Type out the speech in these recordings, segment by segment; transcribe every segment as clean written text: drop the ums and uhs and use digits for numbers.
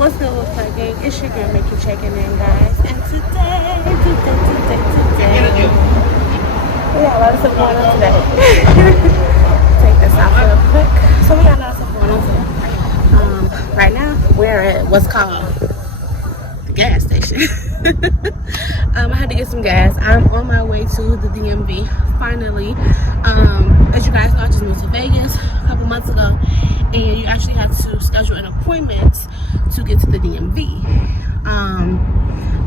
What's good with my gang? It's your girl Mikki checking in, guys. And today, we got a lot of stuff going on today. Take this off real quick. So we got a lot of stuff going on today. Right now, we're at what's called the gas station. I had to get some gas. I'm on my way to the DMV, finally. As you guys know, I just moved to Vegas a couple months ago, and you actually have to schedule an appointment to get to the DMV.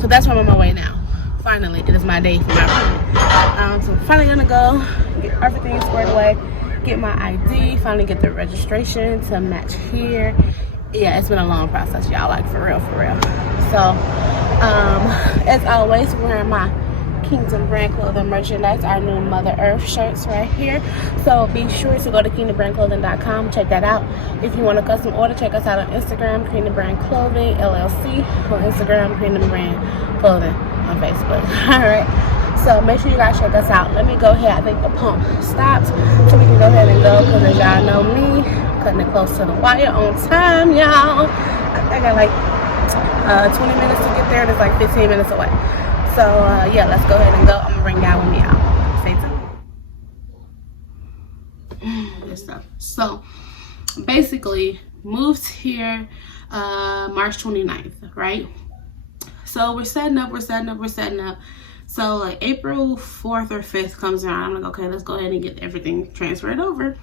So that's where I'm on my way now. Finally, it is my day for my appointment. So I'm finally gonna go get everything squared away, get my ID, finally get the registration to match here. Yeah, it's been a long process, y'all, like for real. So, as always, wearing my Kingdom Brand Clothing merchandise, our new Mother Earth shirts right here. So be sure to go to kingdombrandclothing.com, check that out. If you want a custom order, check us out on Instagram, Kingdom Brand Clothing LLC, on Instagram, Kingdom Brand Clothing on Facebook. All right, so make sure you guys check us out. Let me go ahead. I think the pump stopped, so we can go ahead and go, because as y'all know me, cutting it close to the wire on time, y'all. I got like 20 minutes to get there, and it's like 15 minutes away. So yeah, let's go ahead and go. I'm gonna bring y'all with me out. Stay tuned. Good stuff. So basically, moved here March 29th, right? So we're setting up. So like April 4th or 5th comes around. I'm like, okay, let's go ahead and get everything transferred over.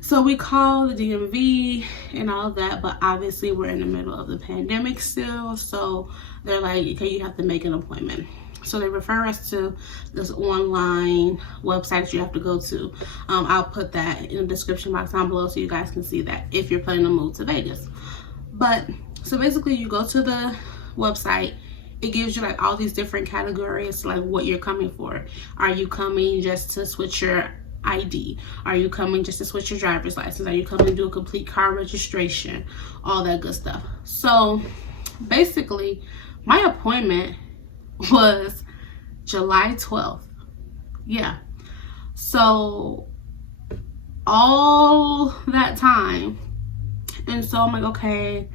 So we call the DMV and all of that, but obviously we're in the middle of the pandemic still. So they're like, okay, you have to make an appointment. So they refer us to this online website that you have to go to. I'll put that in the description box down below so you guys can see that if you're planning to move to Vegas. But so basically you go to the website. It gives you like all these different categories, like what you're coming for. Are you coming just to switch your ID? Are you coming just to switch your driver's license? Are you coming to do a complete car registration? All that good stuff. So basically my appointment was July 12th. Yeah. So all that time. And so I'm like, okay.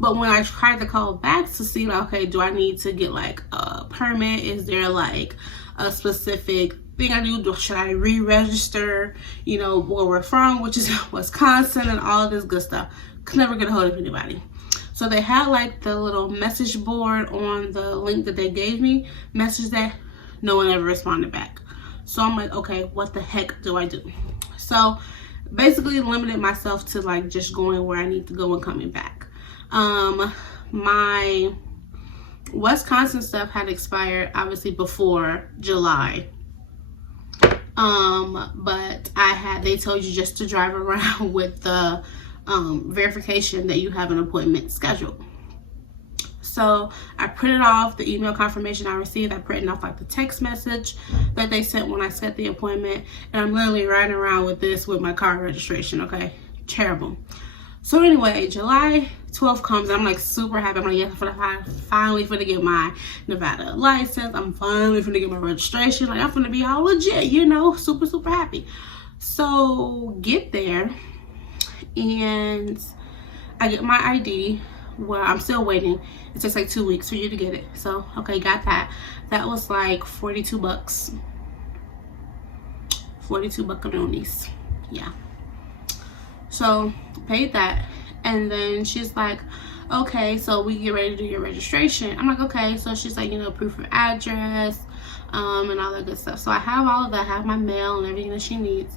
But when I tried to call back to see, like, okay, do I need to get like a permit? Is there like a specific thing I do? Should I re-register, you know, where we're from, which is Wisconsin, and all of this good stuff? Could never get a hold of anybody. So they had like the little message board on the link that they gave me, message that no one ever responded back. So I'm like, okay, what the heck do I do? So basically limited myself to like just going where I need to go and coming back. My Wisconsin stuff had expired obviously before July. But they told you just to drive around with the verification that you have an appointment scheduled. So I printed off the email confirmation I received. I printed off like the text message that they sent when I set the appointment, and I'm literally riding around with this with my car registration. Okay, terrible. So anyway, July 12th comes, and I'm like super happy. I'm like, yes, I'm finally finna get my Nevada license. I'm finally finna get my registration. Like, I'm finna be all legit, you know, super happy. So get there, and I get my ID. Well, I'm still waiting. It takes like 2 weeks for you to get it. So, okay, got that. That was like 42 bucks. 42 buckaroonies. Yeah. So paid that, and then she's like, okay, so we get ready to do your registration. I'm like, okay. So she's like, you know, proof of address, and all that good stuff. So I have all of that, I have my mail and everything that she needs.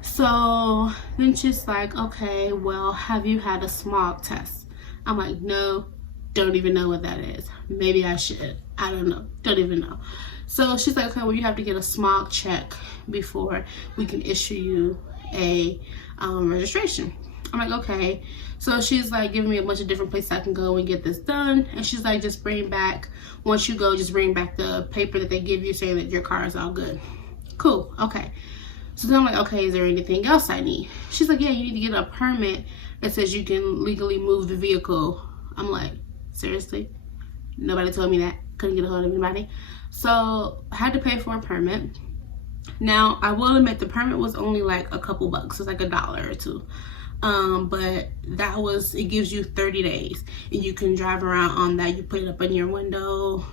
So then she's like, okay, well, have you had a smog test? I'm like, no, don't even know what that is. Maybe I should. I don't know. Don't even know. So she's like, okay, well, you have to get a smog check before we can issue you a registration. I'm like, okay. So she's like giving me a bunch of different places I can go and get this done. And she's like, just bring back, once you go, just bring back the paper that they give you saying that your car is all good. Cool. Okay. So then I'm like, okay, is there anything else I need? She's like, yeah, you need to get a permit that says you can legally move the vehicle. I'm like, seriously? Nobody told me that. Couldn't get a hold of anybody. So I had to pay for a permit. Now, I will admit the permit was only like a couple bucks. It was like $1 or $2. But it gives you 30 days, and you can drive around on that. You put it up in your window,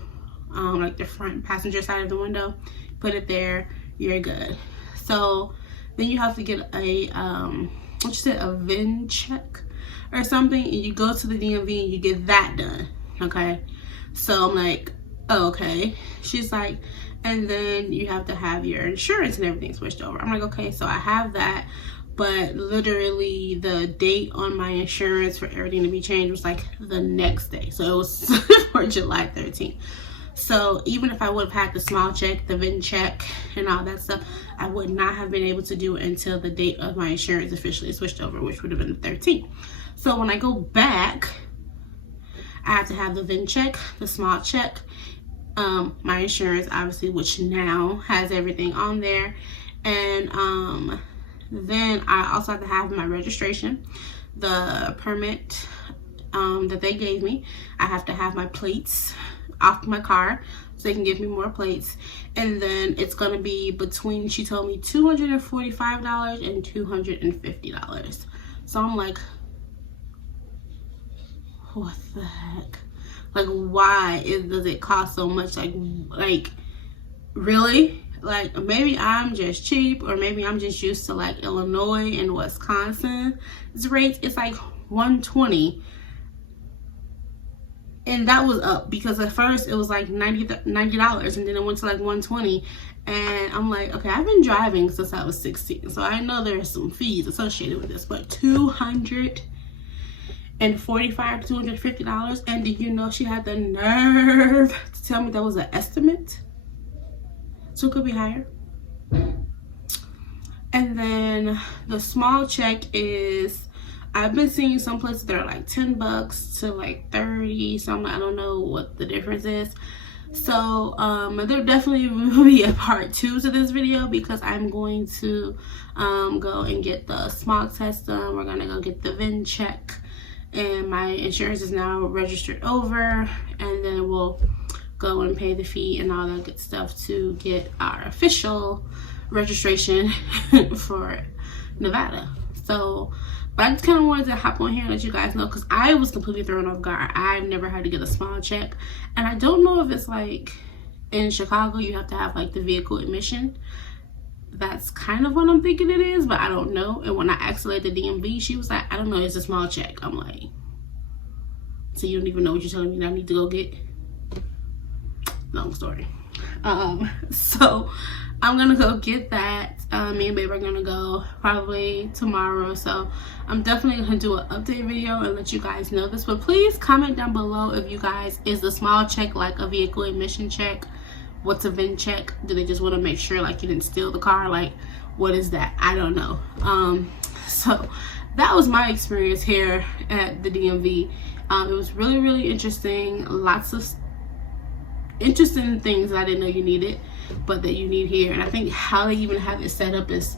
like the front passenger side of the window, put it there, you're good. So then you have to get a VIN check or something, and you go to the DMV and you get that done. Okay, so I'm like, oh, okay. She's like, and then you have to have your insurance and everything switched over. I'm like, okay, so I have that, but literally the date on my insurance for everything to be changed was like the next day. So it was for July 13th. So even if I would have had the small check, the VIN check, and all that stuff, I would not have been able to do it until the date of my insurance officially switched over, which would have been the 13th. So when I go back, I have to have the VIN check, the small check, my insurance, obviously, which now has everything on there. And then I also have to have my registration, the permit that they gave me. I have to have my plates off my car so they can give me more plates. And then it's going to be between, she told me, $245 and $250. So I'm like, what the heck? Like, why does it cost so much? Like really? Like, maybe I'm just cheap, or maybe I'm just used to like Illinois and Wisconsin. This rates, it's like $120, and that was up because at first it was like $90, and then it went to like $120. And I'm like, okay, I've been driving since I was 16, so I know there's some fees associated with this, but $245 to $250. And did you know she had the nerve to tell me that was an estimate? So it could be higher. And then the small check is, I've been seeing some places that are like $10 to like 30 something. I don't know what the difference is. So there definitely will be a part 2 to this video, because I'm going to go and get the smog test done. We're gonna go get the VIN check, and my insurance is now registered over, and then we'll go and pay the fee and all that good stuff to get our official registration for Nevada. So, but I just kind of wanted to hop on here and let you guys know, because I was completely thrown off guard. I've never had to get a small check, and I don't know if it's like in Chicago you have to have like the vehicle admission. That's kind of what I'm thinking it is, but I don't know. And when I asked her at the DMV, she was like, I don't know, it's a small check. I'm like, so you don't even know what you're telling me that I need to go get? Long story. So I'm gonna go get that. Me and babe are gonna go probably tomorrow, so I'm definitely gonna do an update video and let you guys know this. But please comment down below if you guys, is the small check like a vehicle admission check? What's a VIN check? Do they just want to make sure like you didn't steal the car? Like, what is that? I don't know. So that was my experience here at the DMV. It was really, really interesting. Lots of interesting things I didn't know you needed, but that you need here. And I think how they even have it set up is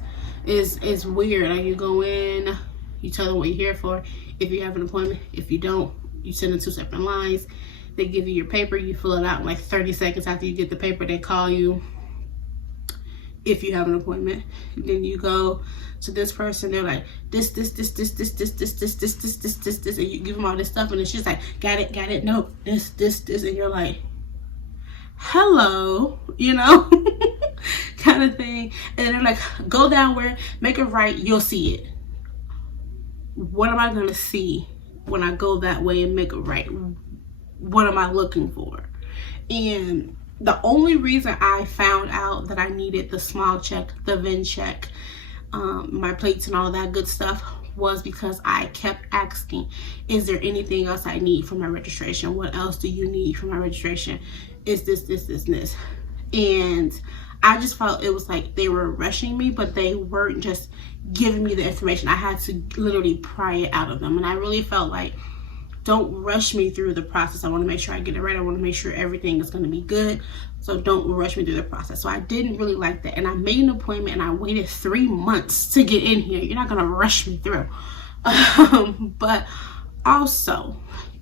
weird. Like, you go in, you tell them what you're here for. If you have an appointment, if you don't, you send them 2 separate lines. They give you your paper, you fill it out in like 30 seconds after you get the paper. They call you if you have an appointment. Then you go to this person, they're like, this, and you give them all this stuff, and it's just like, got it, no, this, and you're like, hello, you know, kind of thing. And then they're like, go downward, make a right, you'll see it. What am I gonna see when I go that way and make a right? What am I looking for? And the only reason I found out that I needed the small check, the VIN check, my plates and all that good stuff, was because I kept asking, is there anything else I need for my registration? What else do you need for my registration? Is this? And I just felt it was like they were rushing me, but they weren't just giving me the information. I had to literally pry it out of them. And I really felt like, don't rush me through the process. I want to make sure I get it right. I want to make sure everything is going to be good. So don't rush me through the process. So I didn't really like that. And I made an appointment and I waited 3 months to get in here. You're not going to rush me through. But also,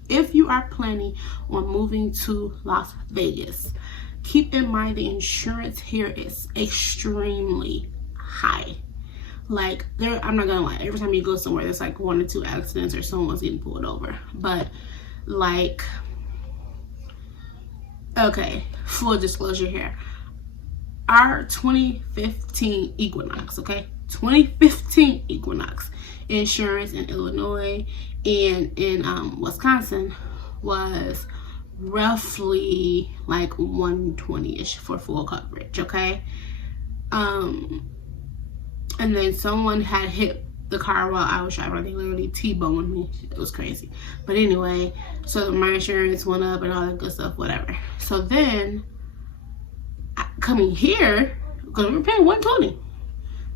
if you are planning on moving to Las Vegas, keep in mind the insurance here is extremely high. Like, there, I'm not gonna lie, every time you go somewhere, there's like 1 or 2 accidents or someone's getting pulled over. But like, okay, full disclosure here, our 2015 Equinox, okay, 2015 Equinox insurance in Illinois and in Wisconsin was roughly like 120-ish for full coverage, okay? And then someone had hit the car while I was driving. They literally T-boned me. It was crazy. But anyway, so my insurance went up and all that good stuff, whatever. So then, coming here, because we were paying $120.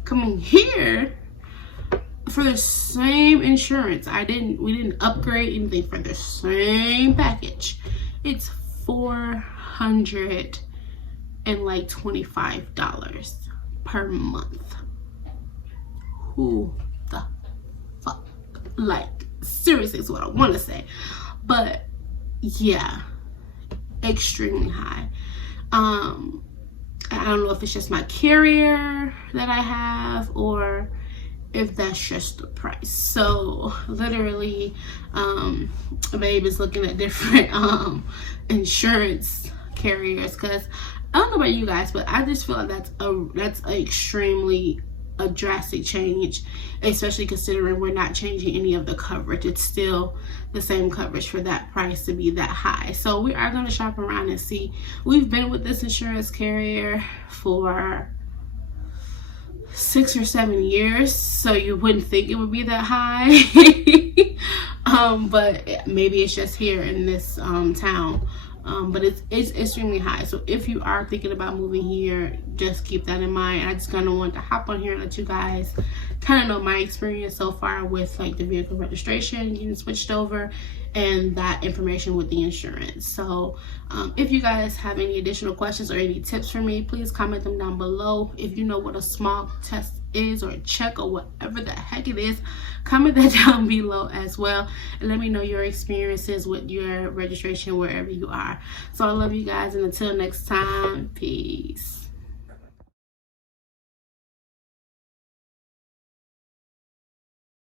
Coming here, for the same insurance, we didn't upgrade anything, for the same package, it's $425 per month. Who the fuck? Like, seriously is what I want to say. But yeah, extremely high. I don't know if it's just my carrier that I have, or if that's just the price. So literally, babe is looking at different insurance carriers, because I don't know about you guys, but I just feel like that's a drastic change, especially considering we're not changing any of the coverage. It's still the same coverage for that price to be that high. So we are going to shop around and see. We've been with this insurance carrier for 6 or 7 years, so you wouldn't think it would be that high. But maybe it's just here in this town. But it's extremely high. So if you are thinking about moving here, just keep that in mind. I just kind of want to hop on here and let you guys kind of know my experience so far with like the vehicle registration getting switched over and that information with the insurance. So if you guys have any additional questions or any tips for me, please comment them down below. If you know what a small test is, or a check, or whatever the heck it is, comment that down below as well, and let me know your experiences with your registration wherever you are. So I love you guys, and until next time, peace.